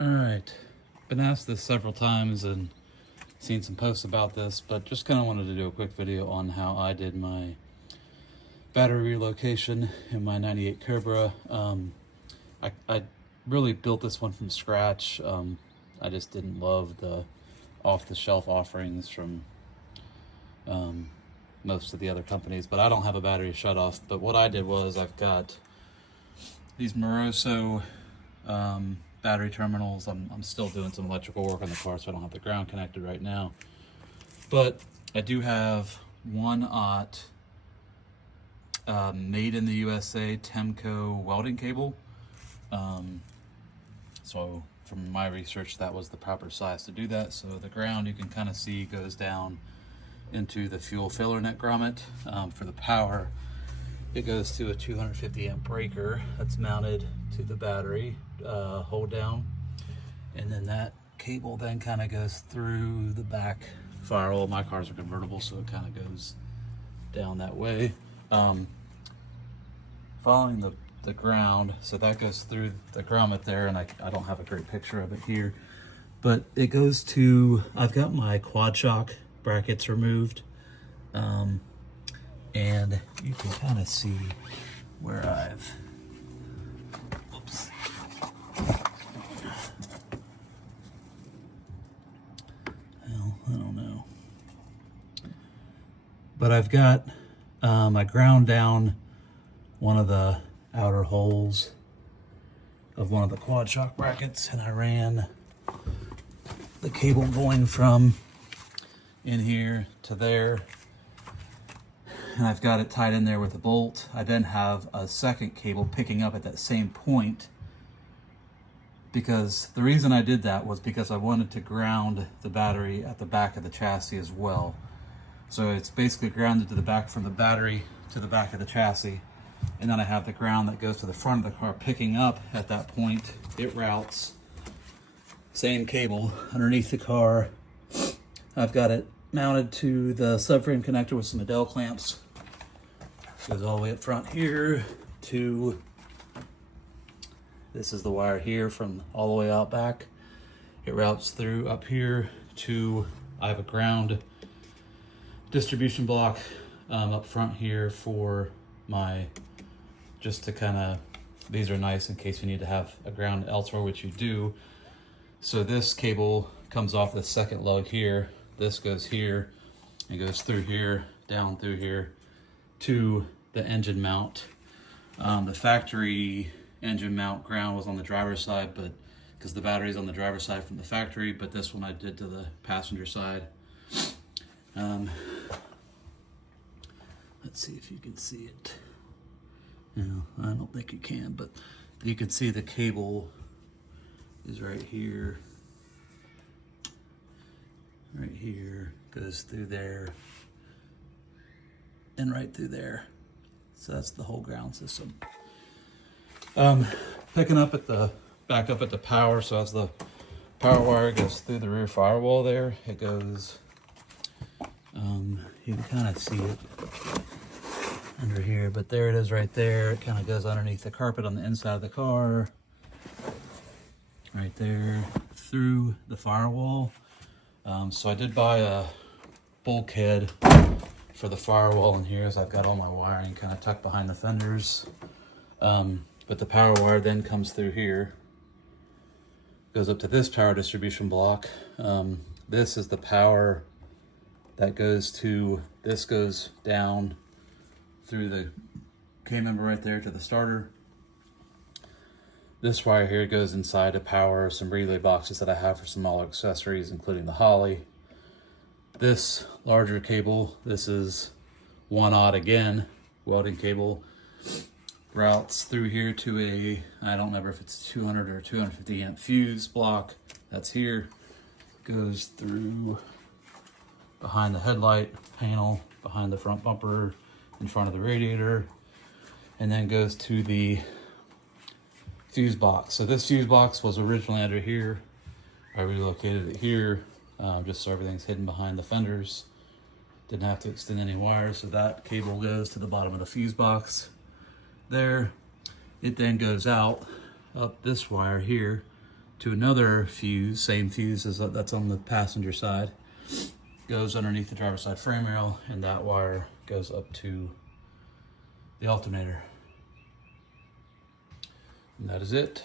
All right, been asked this several times and seen some posts about this, but just kind of wanted to do a quick video on how I did my battery relocation in my 98 Cobra. I really built this one from scratch. I just didn't love the off-the-shelf offerings from most of the other companies, but I don't have a battery shutoff. But what I did was I've got these Moroso battery terminals. I'm still doing some electrical work on the car, so I don't have the ground connected right now. But I do have 1/aught made in the USA Temco welding cable. So from my research, that was the proper size to do that. So the ground, you can kind of see, goes down into the fuel filler net grommet. For the power, it goes to a 250 amp breaker that's mounted to the battery hold down, and then that cable then kind of goes through the back firewall. My cars are convertible, so it kind of goes down that way, following the ground. So that goes through the grommet there, and I don't have a great picture of it here, but it goes to, I've got my quad shock brackets removed, and you can kind of see where I've, oops, well, I don't know, but I've got I ground down one of the outer holes of one of the quad shock brackets, and I ran the cable going from in here to there, and I've got it tied in there with a bolt. I then have a second cable picking up at that same point, because the reason I did that was because I wanted to ground the battery at the back of the chassis as well. So it's basically grounded to the back, from the battery to the back of the chassis, and then I have the ground that goes to the front of the car picking up at that point. It routes, same cable underneath the car. I've got it mounted to the subframe connector with some Adele clamps. Goes all the way up front here to, this is the wire here from all the way out back. It routes through up here to, I have a ground distribution block up front here for my, just to kind of, these are nice in case you need to have a ground elsewhere, which you do. So this cable comes off the second lug here. This goes here, and goes through here, down through here to the engine mount. The factory engine mount ground was on the driver's side, but because the battery's on the driver's side from the factory, but this one I did to the passenger side. Let's see if you can see it. No, I don't think you can, but you can see the cable is right here. Right here, goes through there, and right through there. So that's the whole ground system. Picking up at the, back up at the power, so as the power wire goes through the rear firewall there, it goes, you can kind of see it under here, but there it is right there. It kind of goes underneath the carpet on the inside of the car, right there, through the firewall. So I did buy a bulkhead for the firewall in here, as I've got all my wiring kind of tucked behind the fenders. But the power wire then comes through here, goes up to this power distribution block. This is the power that goes to, this goes down through the K-member right there to the starter. This wire here goes inside to power some relay boxes that I have for some all accessories, including the Holly. This larger cable, this is 1/aught again, welding cable, routes through here to a, I don't remember if it's 200 or 250 amp fuse block. That's here, goes through behind the headlight panel, behind the front bumper, in front of the radiator, and then goes to the fuse box. So this fuse box was originally under here. I relocated it here, just so everything's hidden behind the fenders. Didn't have to extend any wires, so that cable goes to the bottom of the fuse box there. It then goes out up this wire here to another fuse, same fuse as that's on the passenger side. Goes underneath the driver's side frame rail, and that wire goes up to the alternator. And that is it.